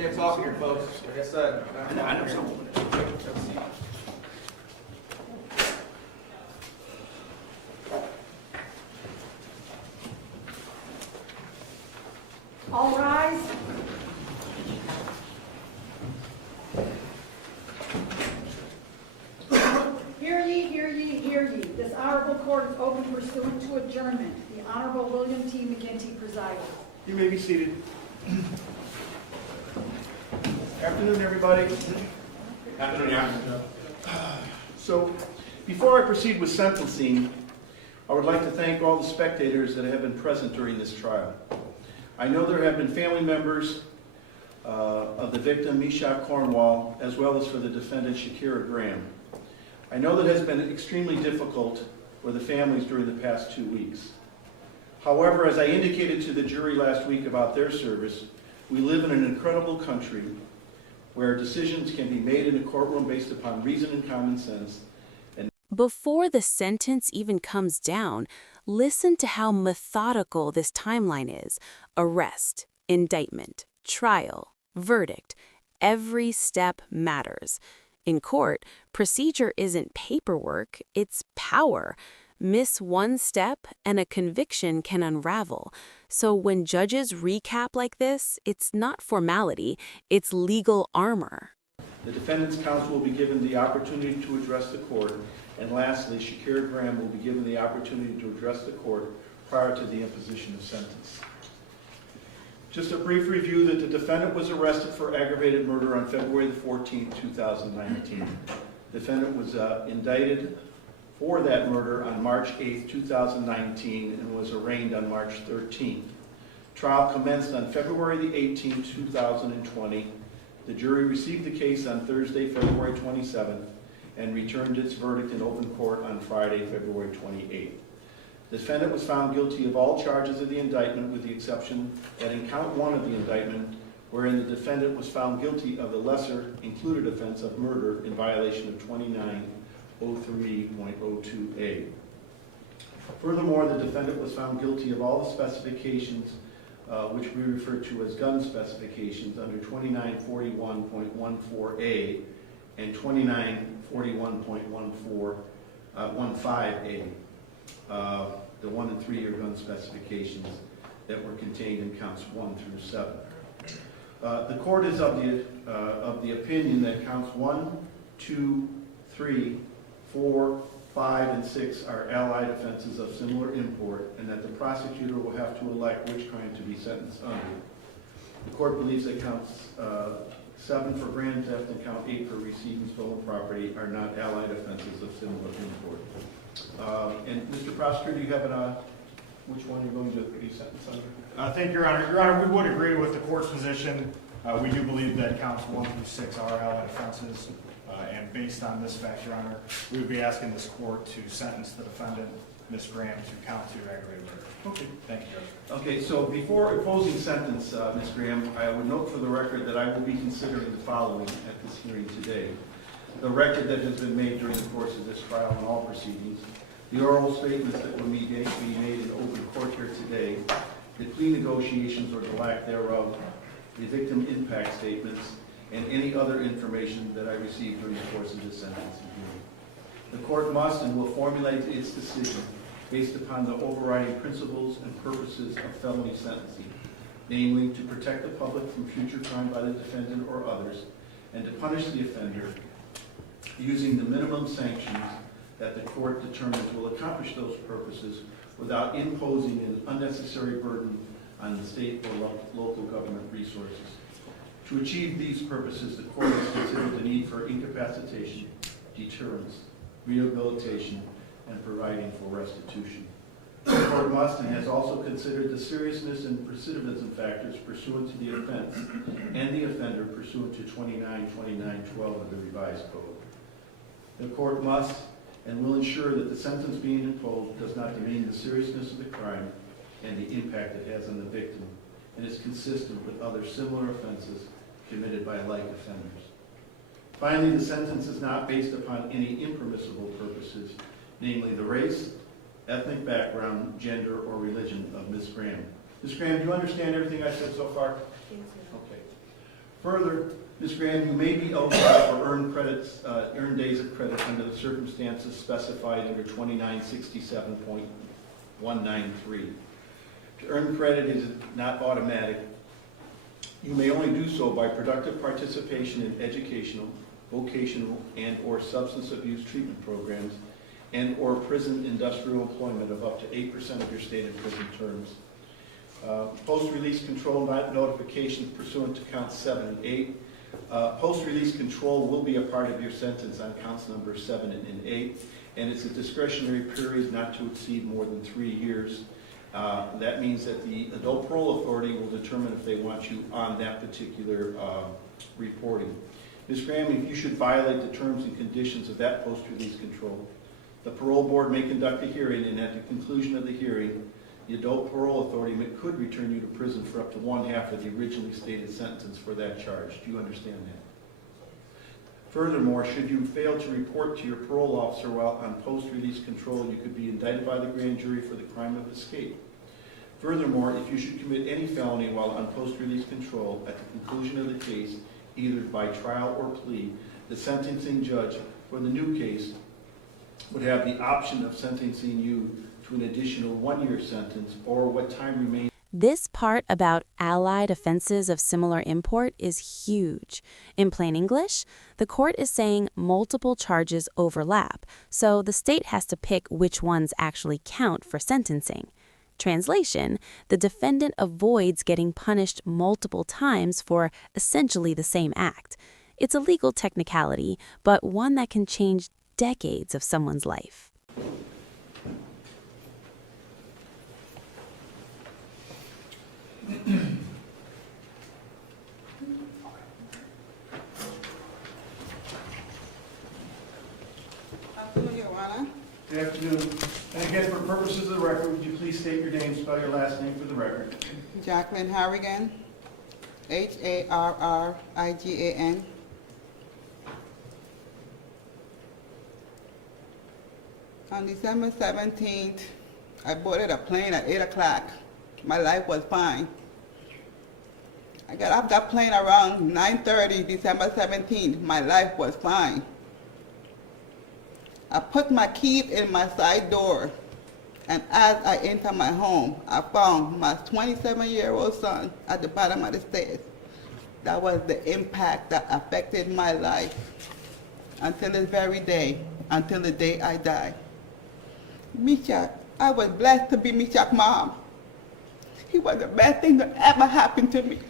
Can't talk here, folks. Like I said. I know someone. All rise. Hear ye, hear ye, hear ye. This honorable court is open pursuant to adjournment. The Honorable William T. McGinty presiding. You may be seated. Afternoon, everybody. Afternoon, yeah. So, before I proceed with sentencing, I would like to thank all the spectators that have been present during this trial. I know there have been family members of the victim, Misha Cornwall, as well as for the defendant, Shakira Graham. I know that has been extremely difficult for the families during the past 2 weeks. However, as I indicated to the jury last week about their service, we live in an incredible country where decisions can be made in a courtroom based upon reason and common sense. Before the sentence even comes down, listen to how methodical this timeline is. Arrest, indictment, trial, verdict. Every step matters. In court, procedure isn't paperwork, it's power. Miss one step and a conviction can unravel. So when judges recap like this, it's not formality, it's legal armor. The defendant's counsel will be given the opportunity to address the court. And lastly, Shakira Graham will be given the opportunity to address the court prior to the imposition of sentence. Just a brief review that the defendant was arrested for aggravated murder on February the 14th, 2019. The defendant was indicted for that murder on March 8th, 2019 and was arraigned on March 13th. Trial commenced on February the 18th, 2020. The jury received the case on Thursday, February 27th and returned its verdict in open court on Friday, February 28th. The defendant was found guilty of all charges of the indictment with the exception that in count 1 of the indictment, wherein the defendant was found guilty of the lesser included offense of murder in violation of 2903.02a. Furthermore, the defendant was found guilty of all the specifications which we refer to as gun specifications under 2941.14a and 2941.15a, the 1 and 3 year gun specifications that were contained in counts 1 through 7. The court is of the opinion that counts 1, 2, 3, 4, 5, and 6 are allied offenses of similar import, and that the prosecutor will have to elect which crime to be sentenced under. The court believes that counts 7 for grand theft and count 8 for receiving stolen property are not allied offenses of similar import. And Mr. Prosecutor, do you have which one you're going to be sentenced under? Thank you, Your Honor. Your Honor, we would agree with the court's position. We do believe that counts 1 through 6 are allied offenses. And based on this fact, Your Honor, we would be asking this court to sentence the defendant, Ms. Graham, to count 2 aggravated murder. Okay. Thank you, Judge. Okay, so before imposing sentence, Ms. Graham, I would note for the record that I will be considering the following at this hearing today. The record that has been made during the course of this trial and all proceedings, the oral statements that will be made in open court here today, the plea negotiations or the lack thereof, the victim impact statements, and any other information that I received during the course of this sentencing hearing. The court must and will formulate its decision based upon the overriding principles and purposes of felony sentencing, namely to protect the public from future crime by the defendant or others, and to punish the offender using the minimum sanctions that the court determines will accomplish those purposes without imposing an unnecessary burden on the state or local government resources. To achieve these purposes, the court has considered the need for incapacitation, deterrence, rehabilitation, and providing for restitution. The court must and has also considered the seriousness and recidivism factors pursuant to the offense and the offender pursuant to 292912 of the revised code. The court must and will ensure that the sentence being imposed does not demean the seriousness of the crime and the impact it has on the victim, and is consistent with other similar offenses committed by like offenders. Finally, the sentence is not based upon any impermissible purposes, namely the race, ethnic background, gender, or religion of Ms. Graham. Ms. Graham, do you understand everything I said so far? Yes, sir. Okay. Further, Ms. Graham, you may be eligible for earned days of credit under the circumstances specified under 2967.193. To earn credit is not automatic. You may only do so by productive participation in educational, vocational, and/or substance abuse treatment programs and/or prison industrial employment of up to 8% of your stated prison terms. Post-release control notifications pursuant to counts 7 and 8. Post-release control will be a part of your sentence on counts number 7 and 8, and it's a discretionary period not to exceed more than 3 years. That means that the adult parole authority will determine if they want you on that particular reporting. Ms. Graham, if you should violate the terms and conditions of that post-release control, the parole board may conduct a hearing, and at the conclusion of the hearing, the adult parole authority could return you to prison for up to 1/2 of the originally stated sentence for that charge. Do you understand that? Furthermore, should you fail to report to your parole officer while on post-release control, you could be indicted by the grand jury for the crime of escape. Furthermore, if you should commit any felony while on post-release control at the conclusion of the case, either by trial or plea, the sentencing judge for the new case would have the option of sentencing you to an additional 1-year sentence or what time remains. This part about allied offenses of similar import is huge. In plain English, the court is saying multiple charges overlap, so the state has to pick which ones actually count for sentencing. Translation, the defendant avoids getting punished multiple times for essentially the same act. It's a legal technicality, but one that can change decades of someone's life. Afternoon, Your Honor. Good afternoon. And again, for purposes of the record, would you please state your name, spell your last name for the record? Jacqueline Harrigan, Harrigan. On December 17th, I boarded a plane at 8 o'clock. My life was fine. I got off that plane around 9:30, December 17th. My life was fine. I put my keys in my side door, and as I entered my home, I found my 27-year-old son at the bottom of the stairs. That was the impact that affected my life until this very day, until the day I died. Mishak, I was blessed to be Mishak's mom. He was the best thing that ever happened to me.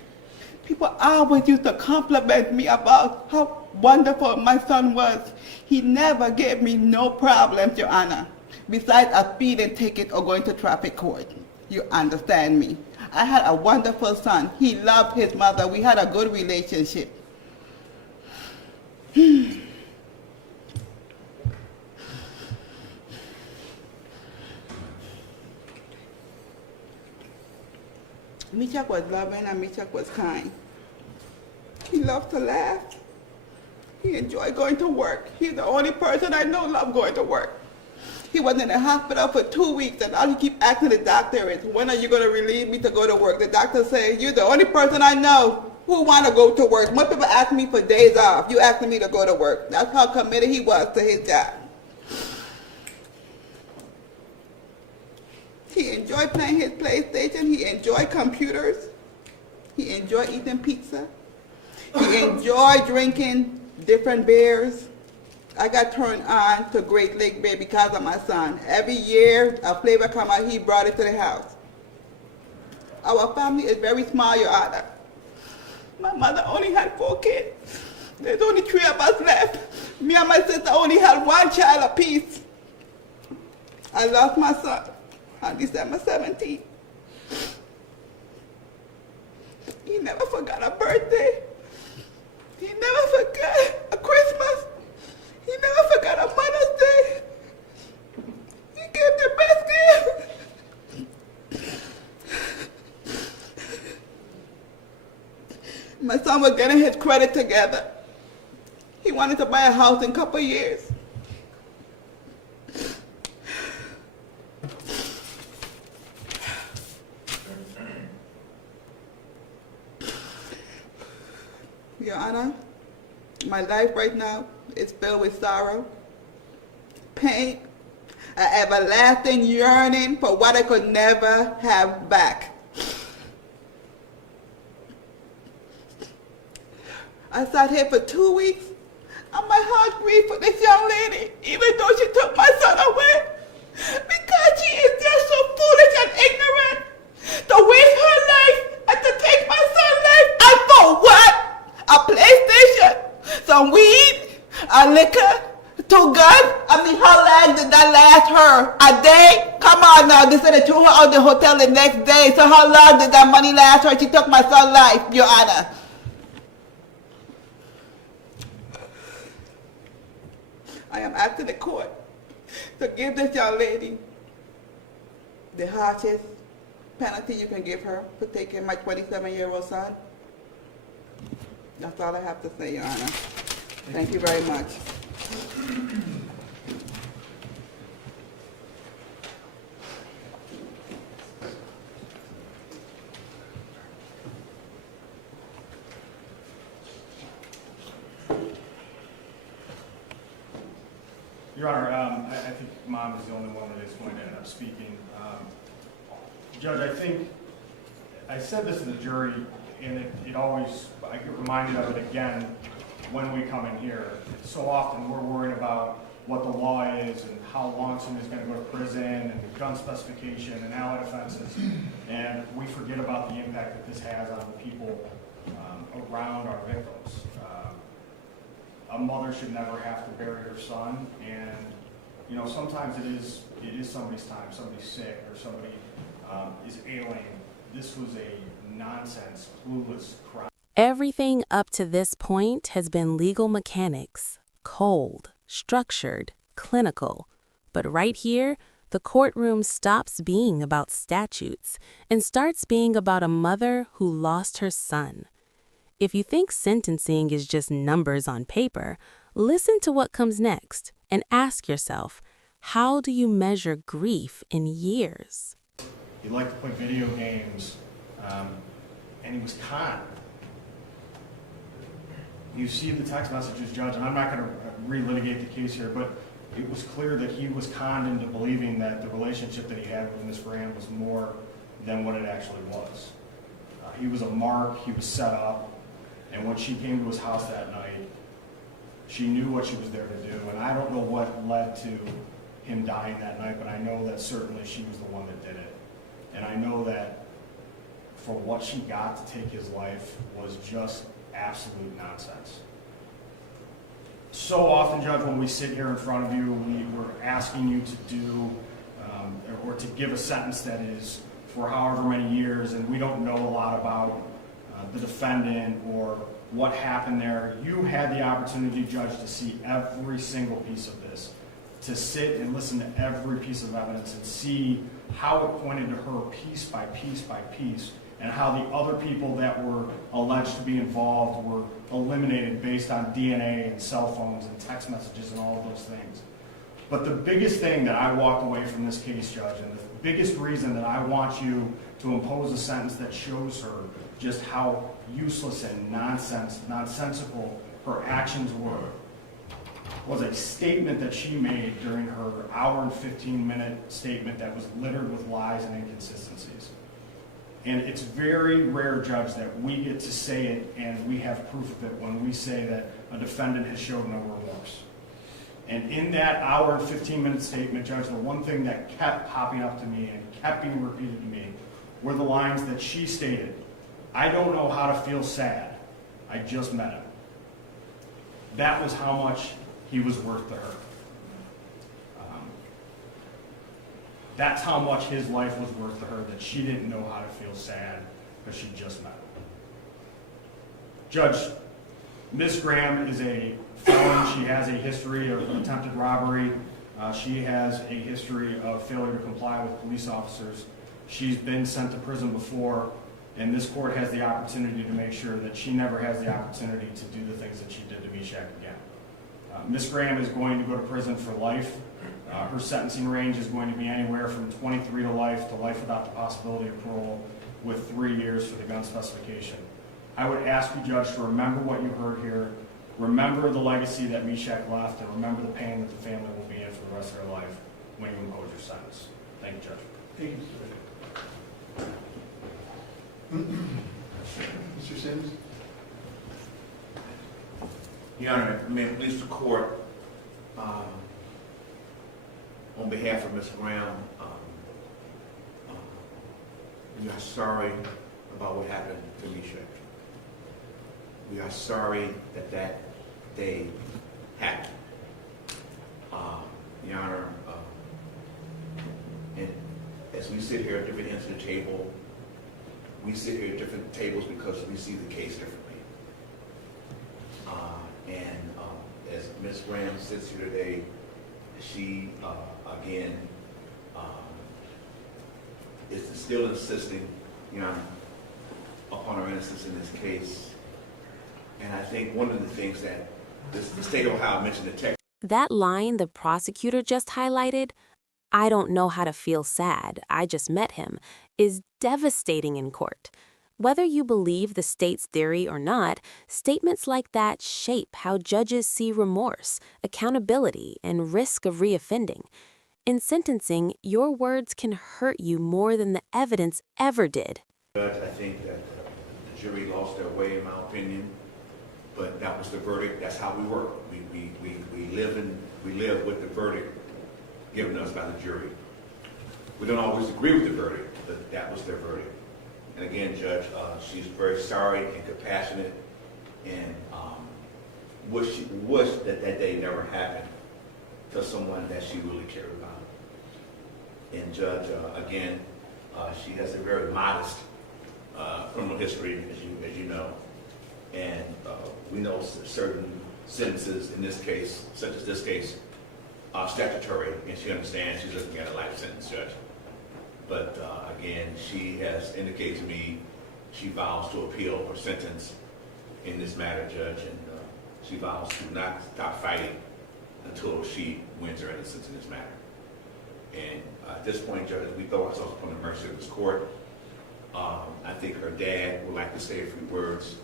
People always used to compliment me about how wonderful my son was. He never gave me no problems, Your Honor, besides a speeding ticket or going to traffic court. You understand me? I had a wonderful son. He loved his mother. We had a good relationship. Mishak was loving and Mishak was kind. He loved to laugh. He enjoyed going to work. He's the only person I know loved going to work. He was in the hospital for 2 weeks, and all he keep asking the doctor is, when are you going to relieve me to go to work? The doctor says, you're the only person I know who want to go to work. Most people ask me for days off. You asking me to go to work. That's how committed he was to his job. He enjoyed playing his PlayStation. He enjoyed computers. He enjoyed eating pizza. He enjoyed drinking different beers. I got turned on to Great Lake Beer because of my son. Every year a flavor come out, he brought it to the house. Our family is very small, Your Honor. My mother only had 4 kids. There's only 3 of us left. Me and my sister only had 1 child apiece. I lost my son on December 17th. He never forgot a birthday. He never forgot a Christmas. He never forgot a Mother's Day. He gave the best gift. My son was getting his credit together. He wanted to buy a house in a couple of years. Your Honor, my life right now is filled with sorrow, pain, an everlasting yearning for what I could never have back. I sat here for 2 weeks, and my heart grieved for this young lady, even though she took my son away, because she is just so foolish and ignorant to waste her life and to take my son's life. And for what? A PlayStation, some weed, a liquor, 2 guns? I mean, how long did that last her? A day? Come on now, they said they threw her out of the hotel the next day, so how long did that money last her? She took my son's life, Your Honor. I am asking the court to give this young lady the harshest penalty you can give her for taking my 27-year-old son. That's all I have to say, Your Honor. Thank you very much. Your Honor, I think Mom is the only one that is going to end up speaking. Judge, I think, I said this to the jury, and it always, I get reminded of it again when we come in here. So often we're worried about what the law is and how long somebody's going to go to prison and gun specification and allied offenses, and we forget about the impact that this has on the people around our victims. A mother should never have to bury her son, and you know, sometimes it is somebody's time, somebody's sick, or somebody is ailing. This was a nonsense, clueless crime. Everything up to this point has been legal mechanics, cold, structured, clinical. But right here, the courtroom stops being about statutes and starts being about a mother who lost her son. If you think sentencing is just numbers on paper, listen to what comes next and ask yourself, how do you measure grief in years? He liked to play video games, and he was conned. You see the text messages, Judge, and I'm not going to relitigate the case here, but it was clear that he was conned into believing that the relationship that he had with Ms. Graham was more than what it actually was. He was a mark, he was set up. And when she came to his house that night, she knew what she was there to do. And I don't know what led to him dying that night, but I know that certainly she was the one that did it. And I know that for what she got to take his life was just absolute nonsense. So often, Judge, when we sit here in front of you, we're asking you to do or to give a sentence that is for however many years, and we don't know a lot about the defendant or what happened there. You had the opportunity, Judge, to see every single piece of this, to sit and listen to every piece of evidence and see how it pointed to her piece by piece by piece, and how the other people that were alleged to be involved were eliminated based on DNA and cell phones and text messages and all of those things. But the biggest thing that I walked away from this case, Judge, and the biggest reason that I want you to impose a sentence that shows her just how useless and nonsensical her actions were, was a statement that she made during her hour and 15-minute statement that was littered with lies and inconsistencies. And it's very rare, Judge, that we get to say it and we have proof of it when we say that a defendant has showed no remorse. And in that hour and 15-minute statement, Judge, the one thing that kept popping up to me and kept being repeated to me were the lines that she stated. I don't know how to feel sad. I just met him. That was how much he was worth to her. That's how much his life was worth to her, that she didn't know how to feel sad because she just met him. Judge, Ms. Graham is a felon. She has a history of attempted robbery. She has a history of failure to comply with police officers. She's been sent to prison before, and this court has the opportunity to make sure that she never has the opportunity to do the things that she did to Meshach again. Ms. Graham is going to go to prison for life. Her sentencing range is going to be anywhere from 23 to life without the possibility of parole, with 3 years for the gun specification. I would ask you, Judge, to remember what you heard here, remember the legacy that Meshach left, and remember the pain that the family will be in for the rest of their life when you impose your sentence. Thank you, Judge. Thank you, sir. Mr. Sims? Your Honor, may it please the court, on behalf of Ms. Graham, we are sorry about what happened to Meshach. We are sorry that that day happened. Your Honor, and as we sit here at different ends of the table, we sit here at different tables because we see the case differently. As Ms. Graham sits here today, she, again, is still insisting, Your Honor, upon her innocence in this case. And I think one of the things that the state of Ohio mentioned the text. That line the prosecutor just highlighted, "I don't know how to feel sad, I just met him," is devastating in court. Whether you believe the state's theory or not, statements like that shape how judges see remorse, accountability, and risk of reoffending. In sentencing, your words can hurt you more than the evidence ever did. Judge, I think that the jury lost their way, in my opinion, but that was the verdict. That's how we work. We live with the verdict given us by the jury. We don't always agree with the verdict, but that was their verdict. And again, Judge, she's very sorry and compassionate, and wish that that day never happened to someone that she really cared about. And Judge, again, she has a very modest criminal history, as you know, and we know certain sentences in this case, such as this case, are statutory, and she understands she's looking at a life sentence, Judge. But again, she has indicated to me she vows to appeal her sentence in this matter, Judge, and she vows to not stop fighting until she wins her innocence in this matter. And at this point, Judge, we throw ourselves upon the mercy of this court. I think her dad would like to say a few words,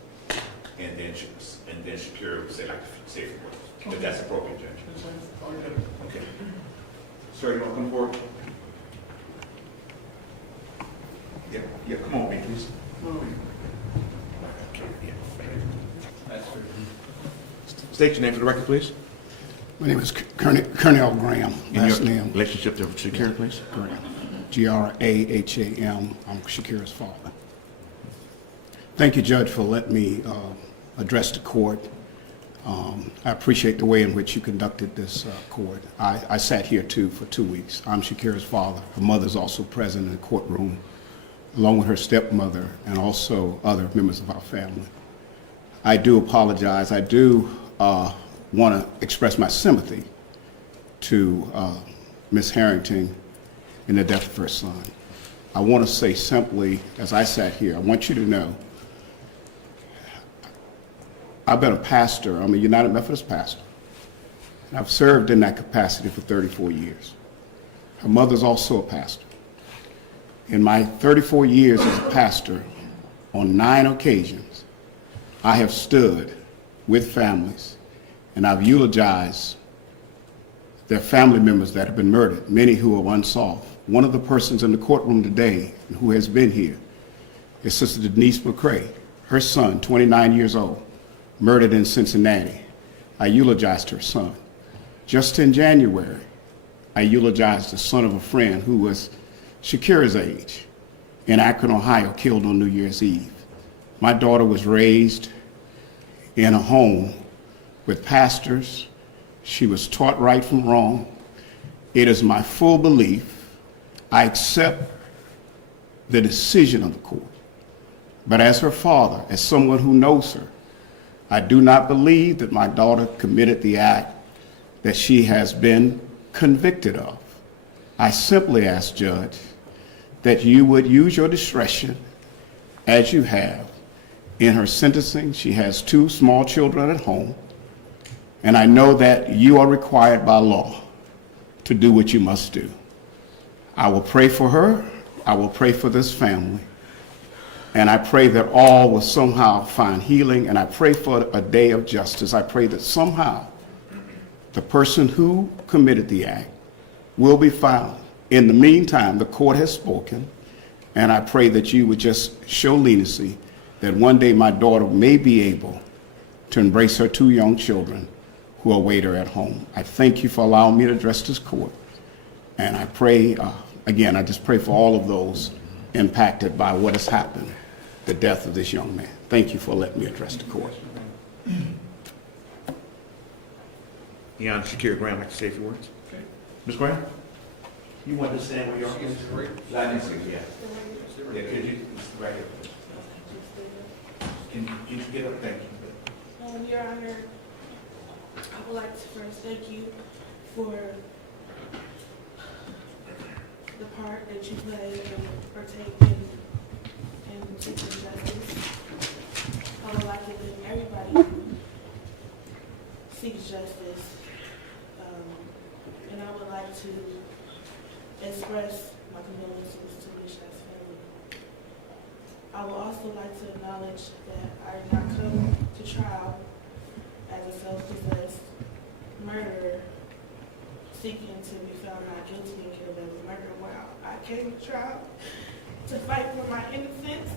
and then Shakira would say a few words. If that's appropriate, Judge. Okay. Sir, you want to come forward? Yeah, come on, man, please. State your name for the record, please. My name is Colonel Graham. Last And your name relationship to Shakira, please. Graham. Graham. I'm Shakira's father. Thank you, Judge, for letting me address the court. I appreciate the way in which you conducted this court. I sat here too for 2 weeks. I'm Shakira's father. Her mother's also present in the courtroom, along with her stepmother and also other members of our family. I do apologize. I do want to express my sympathy to Ms. Harrington in the death of her son. I want to say simply, as I sat here, I want you to know I've been a pastor. I'm a United Methodist pastor. And I've served in that capacity for 34 years. Her mother's also a pastor. In my 34 years as a pastor, on 9 occasions, I have stood with families and I've eulogized their family members that have been murdered, many who are unsolved. One of the persons in the courtroom today who has been here is Sister Denise McCrae. Her son, 29 years old, murdered in Cincinnati. I eulogized her son. Just in January, I eulogized the son of a friend who was Shakira's age in Akron, Ohio, killed on New Year's Eve. My daughter was raised in a home with pastors. She was taught right from wrong. It is my full belief I accept the decision of the court. But as her father, as someone who knows her, I do not believe that my daughter committed the act that she has been convicted of. I simply ask, Judge, that you would use your discretion as you have in her sentencing. She has 2 small children at home, and I know that you are required by law to do what you must do. I will pray for her. I will pray for this family. And I pray that all will somehow find healing, and I pray for a day of justice. I pray that somehow the person who committed the act will be found. In the meantime, the court has spoken, and I pray that you would just show leniency, that one day my daughter may be able to embrace her 2 young children who await her at home. I thank you for allowing me to address this court, and I pray, again, I just pray for all of those impacted by what has happened, the death of this young man. Thank you for letting me address the court. The Honorable Shakira Graham, like to say a few words. Okay. Ms. Graham? You want to stand where you are? I didn't see you, yeah. Yeah, could you, right here. Can you get up? Thank you. Your Honor, I would like to first thank you for the part that you played and partake in seeking justice. I would like to thank everybody who seeks justice. And I would like to express my condolences to Bishop's family. I would also like to acknowledge that I did not come to trial as a self-possessed murderer seeking to be found not guilty and killed as a murderer. While I came to trial to fight for my innocence,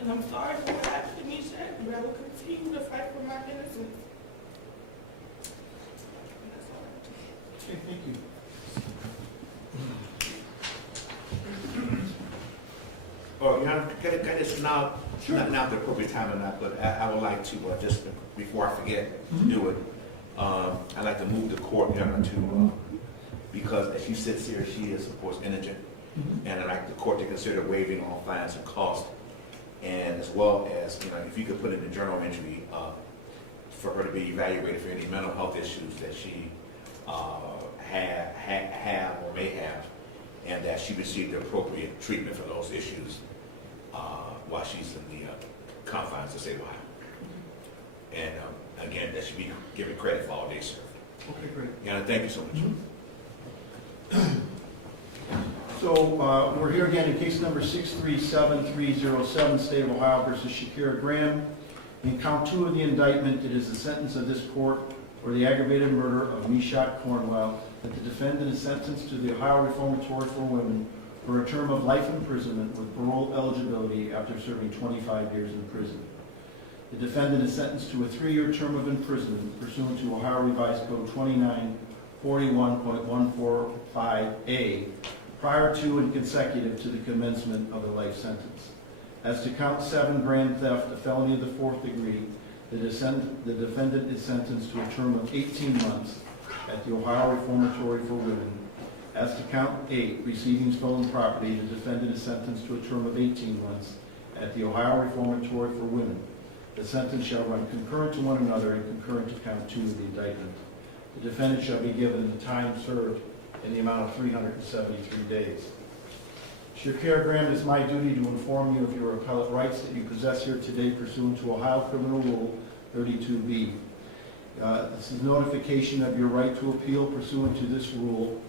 and I'm sorry for what happened to me, but I will continue to fight for my innocence. And that's all I have to say. Okay, thank you. Oh, you know, can I just now, not the appropriate time or not, but I would like to, just before I forget to do it, I'd like to move the court, Your Honor, to, because as she sits here, she is, of course, indigent, and I'd like the court to consider waiving all fines and costs, and as well as, you know, if you could put in the journal entry for her to be evaluated for any mental health issues that she have or may have, and that she received the appropriate treatment for those issues while she's in the confines of the state of Ohio. And again, that should be given credit for all they served. Okay, great. Yeah, thank you so much. So we're here again in case number 637307, State of Ohio versus Shakira Graham. In count 2 of the indictment, it is the sentence of this court for the aggravated murder of Meshack Cornwell that the defendant is sentenced to the Ohio Reformatory for Women for a term of life imprisonment with parole eligibility after serving 25 years in prison. The defendant is sentenced to a 3-year term of imprisonment pursuant to Ohio Revised Code 2941.145A prior to and consecutive to the commencement of a life sentence. As to count 7, grand theft, a felony of the 4th degree, the defendant is sentenced to a term of 18 months at the Ohio Reformatory for Women. As to count 8, receiving stolen property, the defendant is sentenced to a term of 18 months at the Ohio Reformatory for Women. The sentence shall run concurrent to one another and concurrent to count 2 of the indictment. The defendant shall be given the time served in the amount of 373 days. Shakira Graham, it is my duty to inform you of your appellate rights that you possess here today pursuant to Ohio Criminal Rule 32B. This is notification of your right to appeal pursuant to this rule.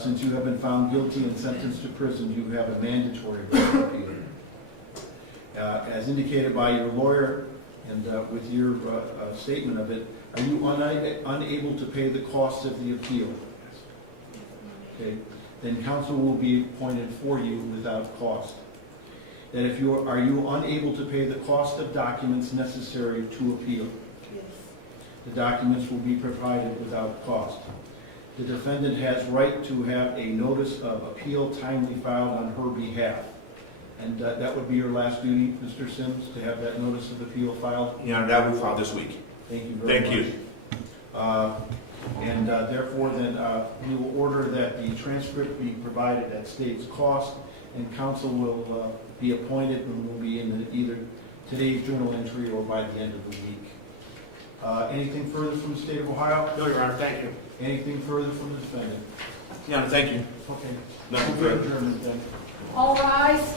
Since you have been found guilty and sentenced to prison, you have a mandatory right to appeal. As indicated by your lawyer and with your statement of it, are you unable to pay the costs of the appeal? Okay. Then counsel will be appointed for you without cost. That if you are you unable to pay the cost of documents necessary to appeal? Yes. The documents will be provided without cost. The defendant has right to have a notice of appeal timely filed on her behalf. And that would be your last duty, Mr. Sims, to have that notice of appeal filed? Yeah, that will be filed this week. Thank you very much. Thank you. Therefore, then, we will order that the transcript be provided at state's cost, and counsel will be appointed and will be in either today's journal entry or by the end of the week. Anything further from the state of Ohio? No, Your Honor, thank you. Anything further from the defendant? Your Honor, thank you. Okay. Nothing We're further. adjourned then. All rise.